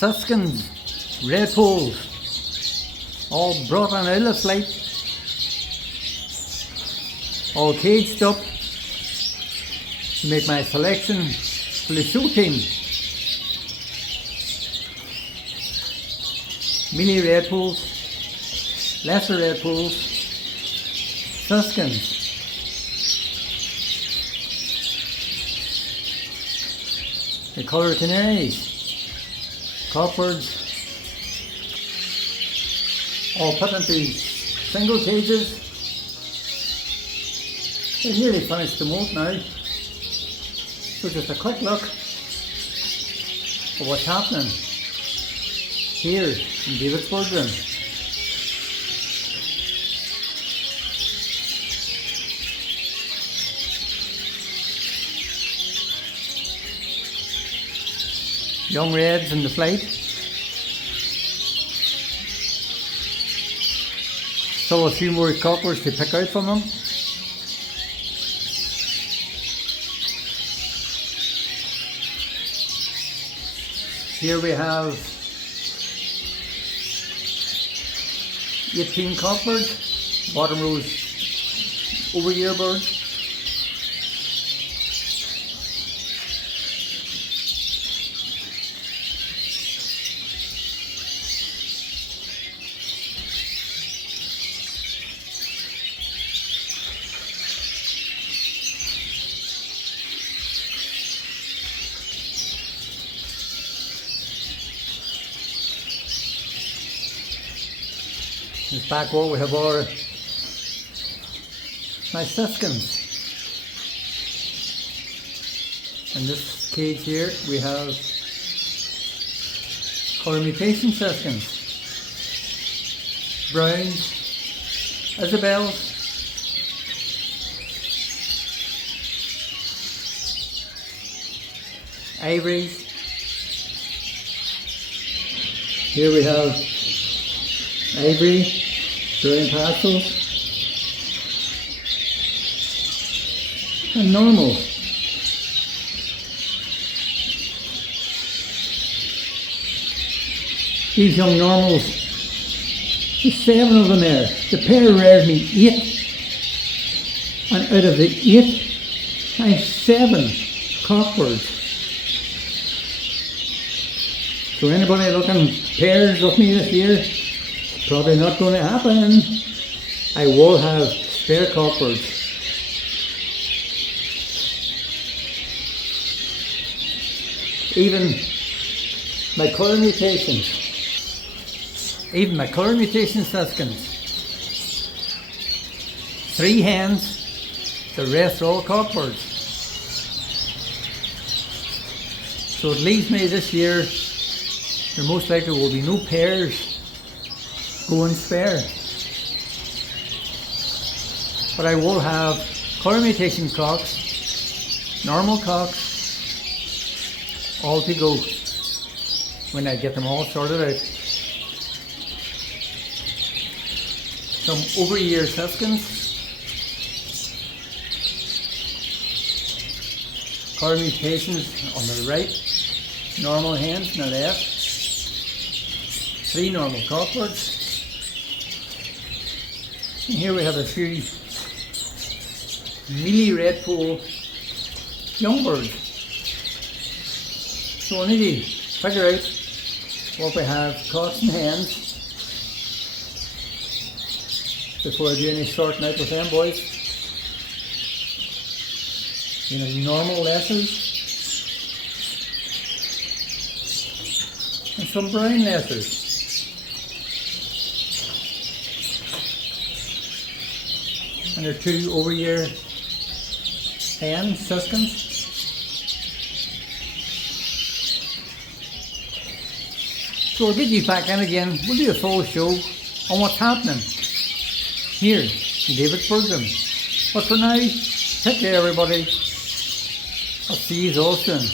siskins, red poles, all brought on out of flight, all caged up to make my selection for the show team. Mini red poles, lesser red poles, siskins. The colour canaries, copwards, all put into single cages. They've nearly finished the molt now. So just a quick look at what's happening here in David's boardroom. Young reds in the flight. Still a few more coppers to pick out from them. Here we have 18 coppers, bottom rows over ear birds. This back wall we have our my siskins. In this cage here we have colour mutation siskins. Browns, Isabels, Ivories. Here we have Aviary, brown pastels, and normal. These young normals, there's 7 of them there. The pair rears me 8, and out of the 8, I have 7 cockbirds. So anybody looking pairs of me this year, probably not going to happen. I will have spare cockbirds. Even my colour mutations. Even my colour mutation siskins. 3 hens, the rest are all cockbirds. So it leaves me this year, there most likely will be no pairs going spare. But I will have colour mutation cocks, normal cocks, all to go when I get them all sorted out. Some over ear siskins, colour mutations on the right, normal hens on the left, 3 normal cockbirds. And here we have a few mealy red pole young birds. So I need to figure out what we have, cocks and hens, before I do any sorting out with them boys. You know, normal lessers and some brown lessers. And there are 2 over ear hens, siskins. So I'll get you back in again. We'll do a full show on what's happening here in David's boardroom. But for now, take care everybody. I'll see you all soon.